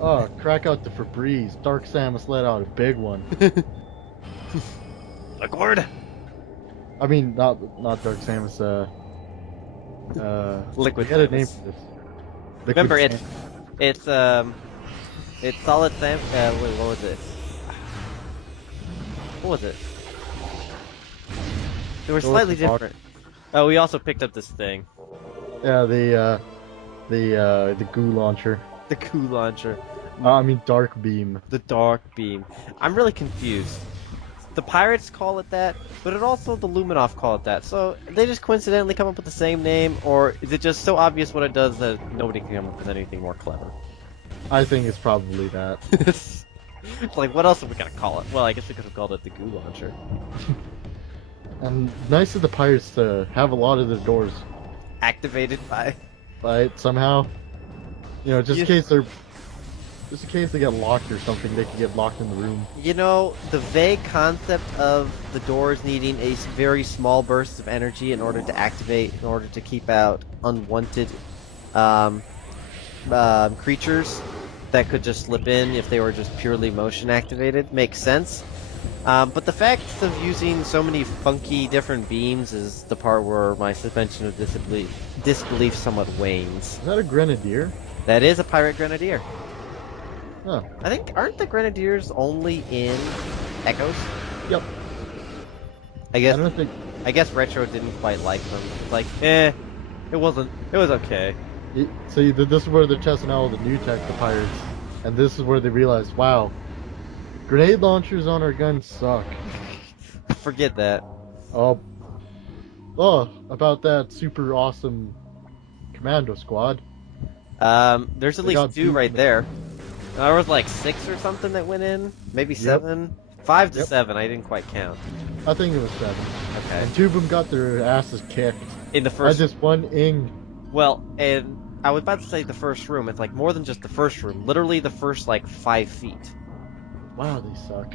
Oh, crack out the Febreze. Dark Samus let out a big one. Liquid. I mean, not Dark Samus. We Liquid had a name Samus. for this. Liquid Remember, Samus. it's it's solid Sam. Wait, what was it? What was it? They were It was slightly the rock. different. Oh, we also picked up this thing, Yeah, the goo launcher. the Coup launcher, I mean, Dark Beam. the Dark Beam. I'm really confused. The pirates call it that, but it also the Luminoff call it that. So they just coincidentally come up with the same name, or is it just so obvious what it does that nobody can come up with anything more clever? I think it's probably that. It's like, what else are we gonna call it? Well, I guess we could have called it the Goo Launcher. And nice of the pirates to have a lot of the doors, Activated by. right? Somehow, just You, in case they get locked or something, they can get locked in the room. you know, the vague concept of the doors needing a very small burst of energy in order to activate, in order to keep out unwanted um, creatures that could just slip in if they were just purely motion activated makes sense. But the fact of using so many funky different beams is the part where my suspension of disbelief somewhat wanes. Is that a grenadier? That is a pirate grenadier. Huh. I think, aren't the grenadiers only in Echoes? Yep. I I guess don't think. I guess Retro didn't quite like them. Like, it wasn't. It was okay. See, this is where they're testing out all the new tech, the pirates, and this is where they realize, wow, grenade launchers on our guns suck. Forget that. Oh, about that super awesome commando squad. There's at They got least two beat right in the- there. There was like 6 or something that went in. Maybe 7. 5 to Yep. 7. I didn't quite count. I think it was 7. Okay. And 2 of them got their asses kicked. In the I first. just one ing. Well, and I was about to say the first room. It's like more than just the first room. Literally the first like 5 feet. Wow, they suck.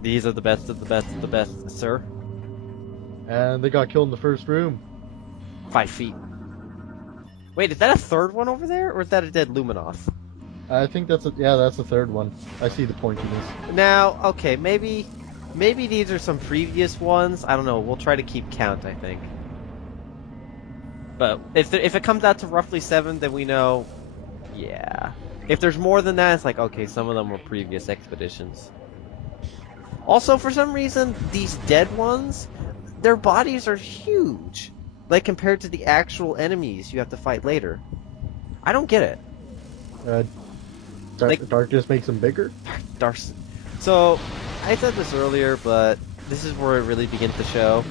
These are the best of the best of the best, sir. And they got killed in the first room. 5 feet. Wait, is that a third one over there, or is that a dead Luminoff? I think that's the third one. I see the pointiness. Now, okay, maybe these are some previous ones. I don't know. We'll try to keep count, I think. But if it comes out to roughly 7, then we know, yeah. If there's more than that, it's like, okay, some of them were previous expeditions. Also, for some reason, these dead ones, their bodies are huge. Like, compared to the actual enemies you have to fight later. I don't get it. Darkness makes them bigger. Darcy. So, I said this earlier, but this is where it really begins to show.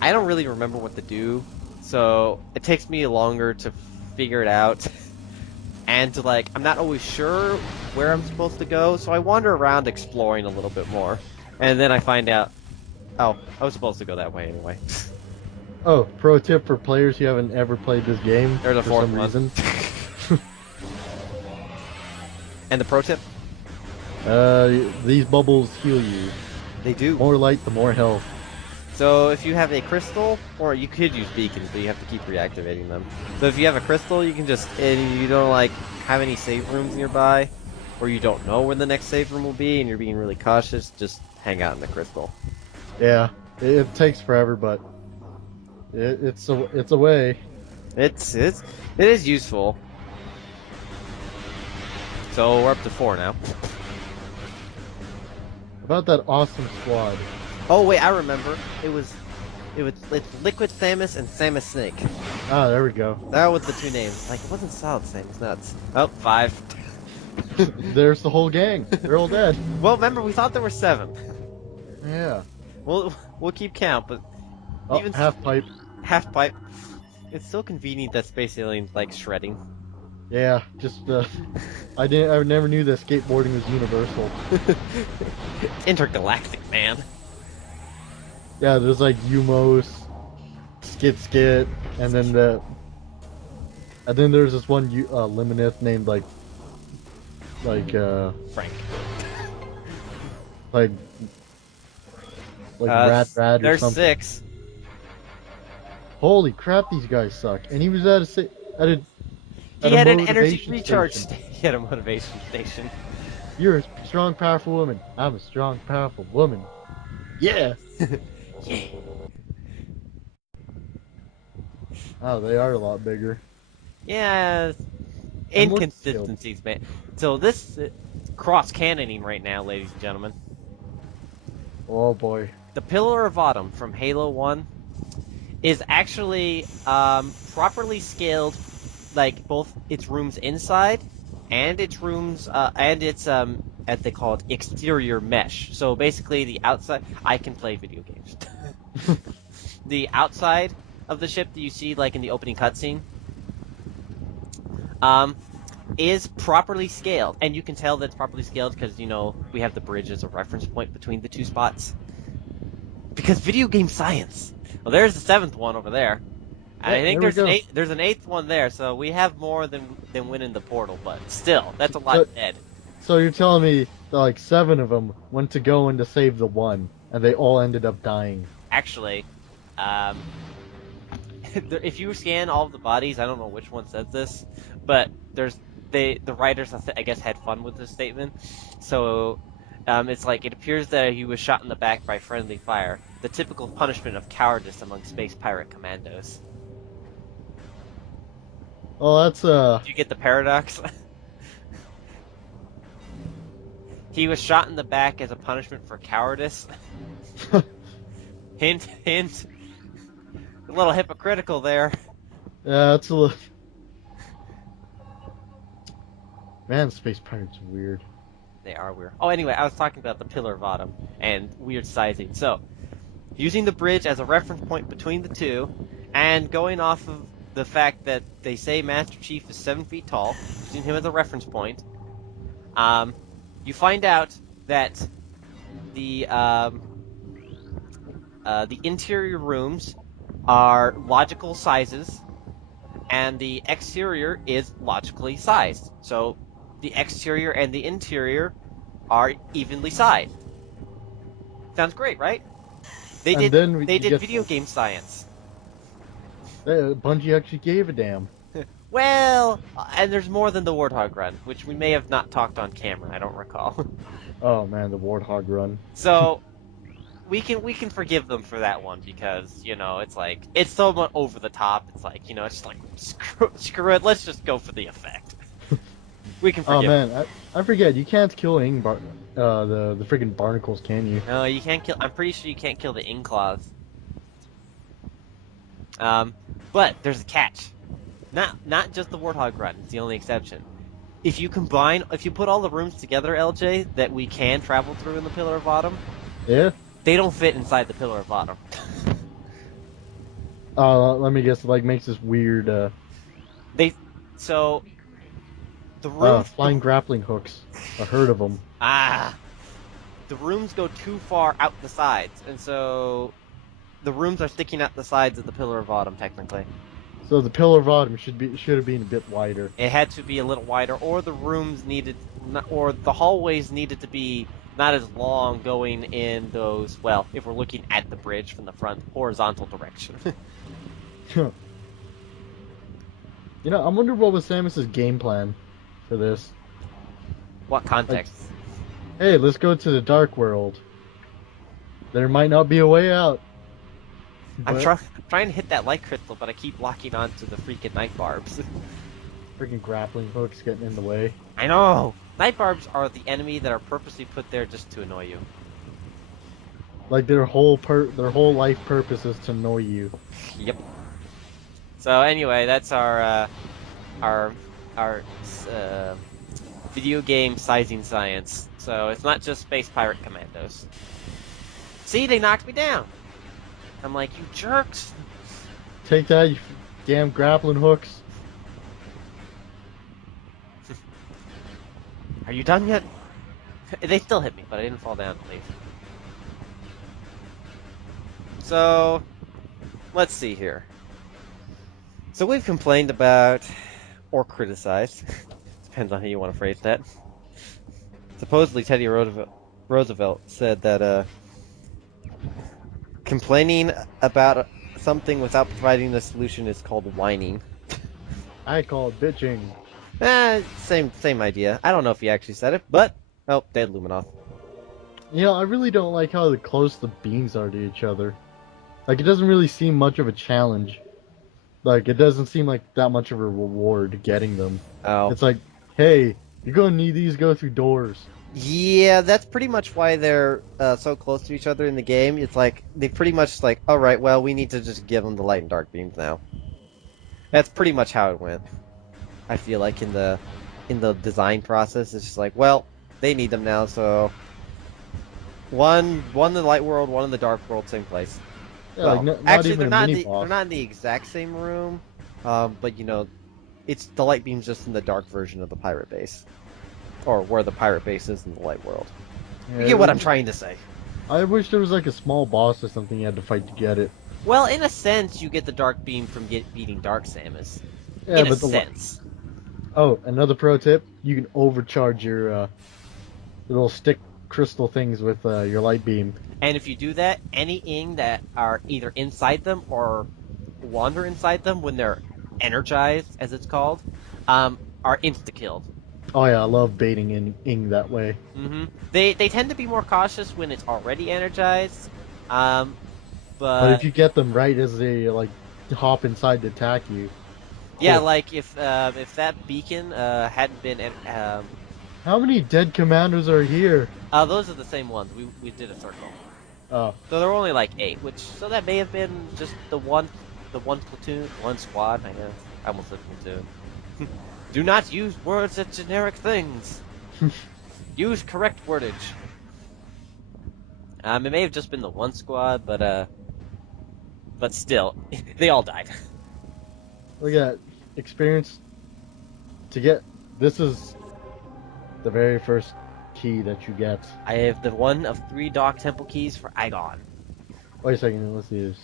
I don't really remember what to do, so it takes me longer to figure it out. And to, like, I'm not always sure where I'm supposed to go, so I wander around exploring a little bit more. And then I find out, oh, I was supposed to go that way anyway. Oh, pro tip for players who haven't ever played this game There's a for fourth some one. reason. And the pro tip? These bubbles heal you. They do. More light, the more health. So if you have a crystal, or you could use beacons, but you have to keep reactivating them. So if you have a crystal, you can just, and you don't like have any save rooms nearby, or you don't know where the next save room will be, and you're being really cautious, just hang out in the crystal. Yeah, it takes forever, but it's a way. It is useful. So we're up to 4 now. About that awesome squad. Oh wait, I remember. It's Liquid Samus and Samus Snake. Ah, there we go. That was the 2 names. Like, it wasn't Solid Samus nuts. Oh, 5. There's the whole gang. They're all dead. Well, remember we thought there were 7. Yeah. We'll keep count, but Oh, even half pipe. half pipe. It's so convenient that Space Alien's like shredding. Yeah, just I never knew that skateboarding was universal. It's intergalactic, man. Yeah, there's like Umos, Skit, and then there's this one Limonith named like Frank. like Rat or There's something. 6. Holy crap, these guys suck. And he was at a He At a had an energy motivation recharge. station. He had a motivation station. You're a strong, powerful woman. I'm a strong, powerful woman. Yeah. Yeah. Oh, they are a lot bigger Yeah. and more detailed. Inconsistencies, man. So this cross cannoning right now, ladies and gentlemen. Oh boy. The Pillar of Autumn from Halo 1 is actually properly scaled, like both its rooms inside and its rooms and its as they call it, exterior mesh. So basically, the outside. I can play video games. The outside of the ship that you see, like in the opening cutscene, um, is properly scaled, and you can tell that it's properly scaled because we have the bridge as a reference point between the two spots. Because video game science. Well, there's the seventh one over there. And I think There we go. there's an eighth one there, so we have more than winning the portal, but still, that's a So, lot dead. so you're telling me that like 7 of them went to go in to save the one, and they all ended up dying. Actually, um, if you scan all of the bodies, I don't know which one says this, but the writers I guess had fun with this statement. So it's like it appears that he was shot in the back by friendly fire, the typical punishment of cowardice among space pirate commandos. Oh, that's Do you get the paradox? He was shot in the back as a punishment for cowardice. Hint, hint. A little hypocritical there. yeah, that's a little. Man, space pirates are weird. They are weird. Oh, anyway, I was talking about the Pillar of Autumn and weird sizing. So, using the bridge as a reference point between the two, and going off of the fact that they say Master Chief is 7 feet tall, using him as a reference point, you find out that the interior rooms are logical sizes, and the exterior is logically sized. So the exterior and the interior are evenly sized. Sounds great, right? They And did then we they did get- video game science. Bungie actually gave a damn. Well, and there's more than the Warthog run, which we may have not talked on camera. I don't recall. Oh man, the Warthog run. So we can forgive them for that one because it's like it's so much over the top. It's like it's just like screw it. Let's just go for the effect. We can forgive. Oh man, I forget. You can't kill the freaking barnacles, can you? No, you can't kill. I'm pretty sure you can't kill the Inclaws. But there's a catch. Not just the Warthog run. It's the only exception. If you put all the rooms together, LJ, that we can travel through in the Pillar of Autumn, Yeah. they don't fit inside the Pillar of Autumn. Let me guess. It like makes this weird. So the rooms Flying grappling hooks. I heard of them. the rooms go too far out the sides, and so the rooms are sticking out the sides of the Pillar of Autumn technically. So the Pillar of Autumn should have been a bit wider. It had to be a little wider, or the rooms or the hallways needed to be not as long going in those, well, if we're looking at the bridge from the front, horizontal direction. I wonder what was Samus's game plan for this. What context? Hey, let's go to the Dark World. There might not be a way out. I'm But trying to hit that light crystal, but I keep locking onto the freaking night barbs. freaking grappling hooks getting in the way. I know! Night barbs are the enemy that are purposely put there just to annoy you. Like their whole life purpose is to annoy you. Yep. So anyway, that's our video game sizing science. So it's not just space pirate commandos. See, they knocked me down. I'm like, you jerks. Take that, you damn grappling hooks. Are you done yet? They still hit me, but I didn't fall down, at least. So, let's see here. So we've complained about, or criticized, depends on how you want to phrase that. Supposedly Teddy Roosevelt said that complaining about something without providing a solution is called whining. I call it bitching. Same idea. I don't know if he actually said it, but oh, dead Luminoth. You know, I really don't like how close the beams are to each other. Like, it doesn't really seem much of a challenge. Like, it doesn't seem like that much of a reward getting them. Oh, It's like, hey, you're gonna need these go through doors. yeah, that's pretty much why they're so close to each other in the game. It's like they pretty much like, all right, well, we need to just give them the light and dark beams now. That's pretty much how it went. I feel like in the design process, it's just like, well, they need them now, so one in the light world, one in the dark world, same place. Yeah, Well, like, not actually, even a mini boss. they're not in the exact same room, but you know, it's the light beam's just in the dark version of the pirate base, or where the pirate base is in the light world. Yeah, You get what I'm trying to say. I wish there was like a small boss or something you had to fight to get it. Well, in a sense, you get the dark beam from beating Dark Samus. Yeah, In a but sense. Oh, another pro tip: you can overcharge your little stick crystal things with your light beam. And if you do that, any ing that are either inside them or wander inside them when they're energized, as it's called, are insta-killed. Oh yeah, I love baiting ing that way. They tend to be more cautious when it's already energized, But but if you get them right as they like hop inside to attack you, yeah, cool. like if that beacon hadn't been How many dead commanders are here? those are the same ones. We did a circle. Oh, So there were only like 8, so that may have been just the one platoon, one squad, I guess. I almost said platoon. Do not use words as generic things. Use correct wordage. It may have just been the one squad, but still, they all died. look at that. Experience to get. This is the very first key that you get. I have the one of 3 Dark Temple keys for Aigon. Wait a second, let's see this.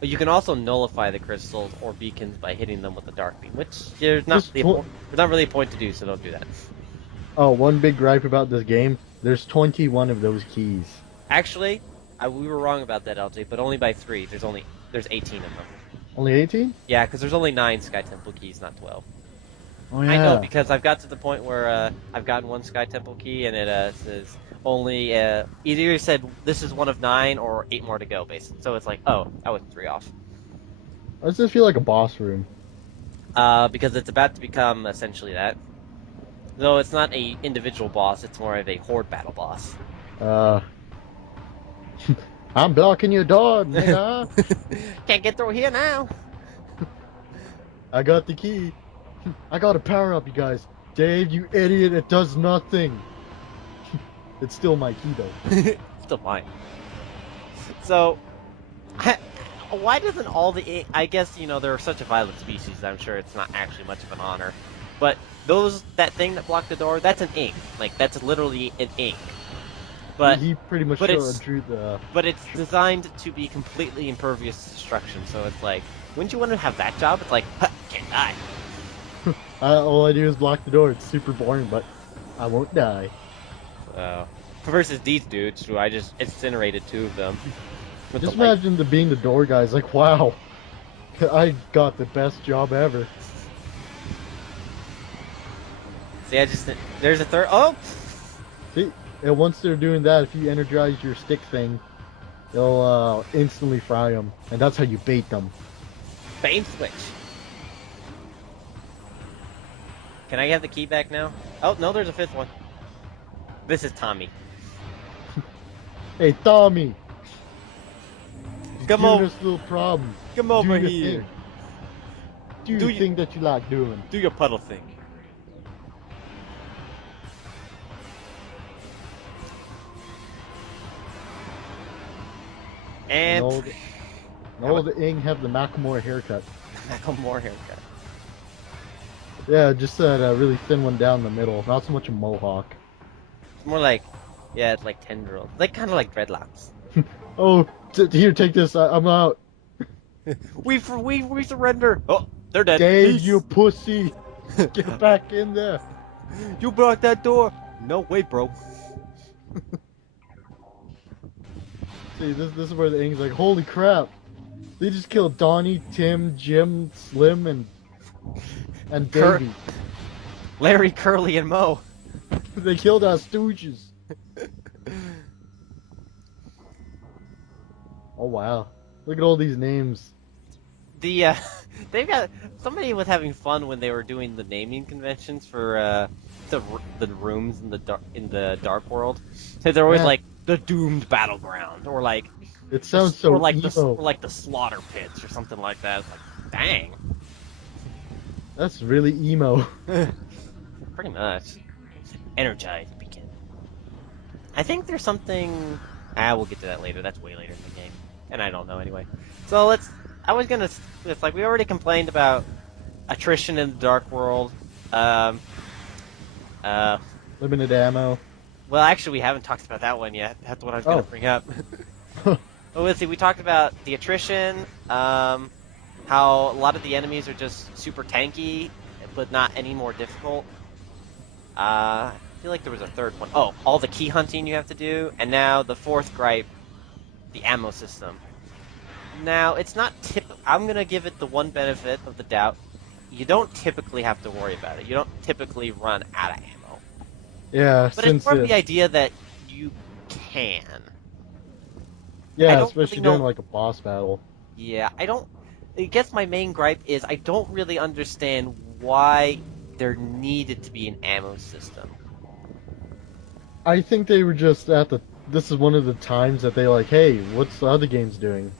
But you can also nullify the crystals or beacons by hitting them with the dark beam, which there's not really a point to do, so don't do that. Oh, one big gripe about this game: there's 21 of those keys. Actually, we were wrong about that, LJ, but only by 3. There's 18 of them. Only 18? Yeah, because there's only 9 Sky Temple keys, not 12. Oh yeah. I know, because I've got to the point where I've gotten one Sky Temple key, and it says only either said this is one of 9 or 8 more to go, basically. So it's like, oh, I was 3 off. I just feel like a boss room. Because it's about to become essentially that. Though it's not a individual boss, it's more of a horde battle boss. I'm blocking your door, nigga. Can't get through here now. I got the key. I got a power up, you guys. Dave, you idiot, it does nothing. It's still my key, though. Still mine. So, why doesn't all the... I guess, you know, they're such a violent species, I'm sure it's not actually much of an honor. But that thing that blocked the door, that's an ink. Like, that's literally an ink. But he pretty much drew the... But it's designed to be completely impervious to destruction, so it's like, wouldn't you want to have that job? It's like, can't die. All I do is block the door. It's super boring, but I won't die. Versus these dudes, who I just incinerated 2 of them. Just imagine being the door guys, like, wow, I got the best job ever. See, there's a third, oh! See, and once they're doing that, if you energize your stick thing, they'll instantly fry them, and that's how you bait them. Bait switch. Can I have the key back now? Oh, no, there's a 5th one. This is Tommy. Hey, Tommy! Come over. Us little problems. Come over here. Do your thing that you like doing. Do your puddle thing. And all the Ing have the Macklemore haircut. Macklemore haircut. Yeah, just that really thin one down the middle. Not so much a mohawk. It's more like, yeah, it's like tendrils. Like kind of like dreadlocks. Oh, here, take this. I'm out. we surrender. Oh, they're dead. Dave, you pussy. Get back in there. You blocked that door. No way, bro. See, this is where the Ing's like, holy crap. They just killed Donnie, Tim, Jim, Slim, and Davey. Larry, Curly, and Moe. They killed our Stooges. Oh wow! Look at all these names. The they've got somebody was having fun when they were doing the naming conventions for the rooms in the Dark World. So they're always Yeah. like the Doomed Battleground, or like It sounds so or emo. like the Slaughter Pits, or something like that. It's like, dang, That's really emo. pretty much. Energize, begin. I think there's something. We'll get to that later. That's way later in the game, and I don't know anyway. So let's. I was gonna. It's like we already complained about attrition in the Dark World. Um. Limited ammo. Well, actually, we haven't talked about that one yet. That's what I was gonna Oh. bring up. Well, let's see. We talked about the attrition. How a lot of the enemies are just super tanky, but not any more difficult. I feel like there was a third one. Oh, all the key hunting you have to do, and now the fourth gripe, the ammo system. Now, it's not I'm gonna give it the one benefit of the doubt. You don't typically have to worry about it. You don't typically run out of ammo. Yeah, But since it's more of the idea that you can. I yeah, don't especially really know- during like a boss battle. Yeah, I don't. I guess my main gripe is I don't really understand why there needed to be an ammo system. I think they were just at the. This is one of the times that they like, hey, what's the other games doing?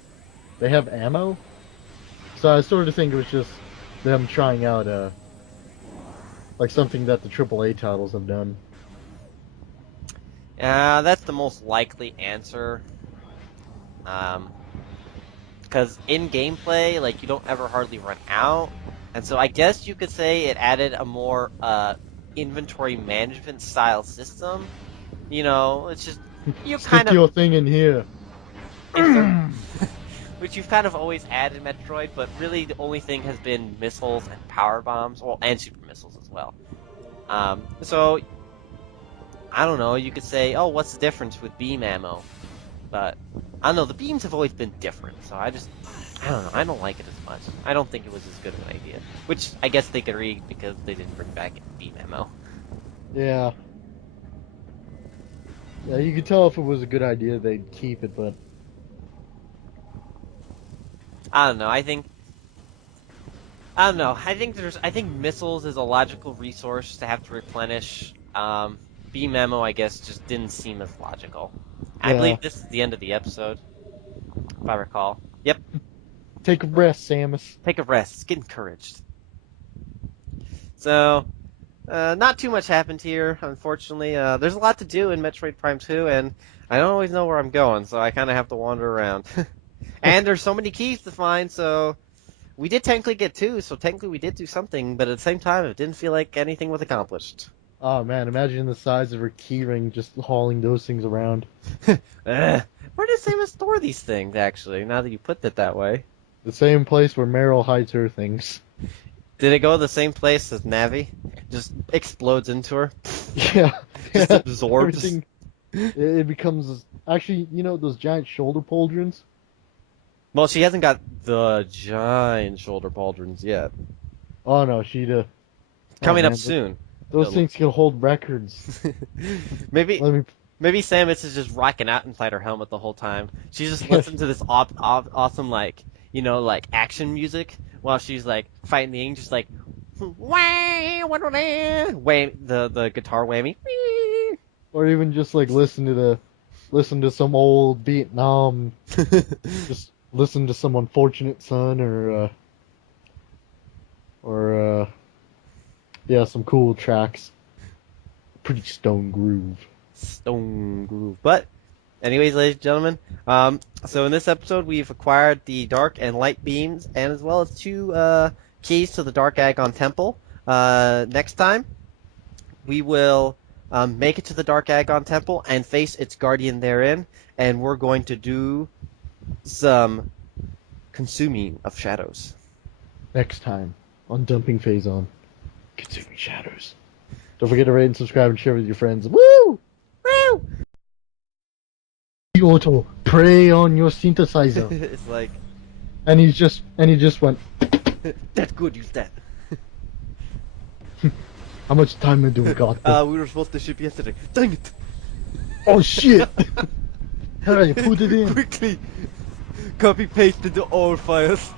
They have ammo. So I sort of think it was just them trying out like something that the AAA titles have done. That's the most likely answer. Because in gameplay, like, you don't ever hardly run out. And so I guess you could say it added a more inventory management style system. You know, it's just, you Stick kind of... your thing in here. Which you've kind of always had in Metroid, but really the only thing has been missiles and power bombs, well, and super missiles as well. So, I don't know, you could say, oh, what's the difference with beam ammo? But, I don't know, the beams have always been different, so I don't know, I don't like it as much. I don't think it was as good of an idea. Which, I guess they could read because they didn't bring back beam ammo. Yeah. Yeah, you could tell if it was a good idea they'd keep it, but I don't know, I think missiles is a logical resource to have to replenish. Beam ammo, I guess, just didn't seem as logical. I Yeah. believe this is the end of the episode, if I recall. Yep. take a rest, Samus. Take a rest. Get encouraged. So, not too much happened here, unfortunately. There's a lot to do in Metroid Prime 2, and I don't always know where I'm going, so I kind of have to wander around. And there's so many keys to find, so we did technically get 2, so technically we did do something, but at the same time, it didn't feel like anything was accomplished. Oh man, imagine the size of her keyring just hauling those things around. Where did Samus store these things, actually, now that you put it that way? The same place where Meryl hides her things. Did it go to the same place as Navi? Just explodes into her? Yeah. Just yeah. absorbs? Everything, it becomes... Actually, you know those giant shoulder pauldrons? Well, she hasn't got the giant shoulder pauldrons yet. Oh no, she'd... Coming oh, up man, soon. Those things can hold records. Maybe Let me... maybe Samus is just rocking out inside her helmet the whole time. She's just listening to this awesome, like, you know, like, action music while she's, like, fighting the angels, like, wham, the guitar whammy. Or even just like listen to some old Vietnam, just listen to some Unfortunate Son or yeah, some cool tracks. Pretty stone groove. Stone groove. But, anyways, ladies and gentlemen, so in this episode we've acquired the dark and light beams, and as well as 2 keys to the Dark Agon Temple. Next time, we will make it to the Dark Agon Temple and face its guardian therein, and we're going to do some consuming of shadows. Next time on Dumping Phase On, Consuming Shadows. Don't forget to rate and subscribe and share with your friends. Woo! Woo! Auto, prey on your synthesizer. It's like, and he just went, that's good, use that. How much time do we got? We were supposed to ship yesterday. Dang it! Oh shit! Hurry, put it in. Quickly! Copy pasted the all files.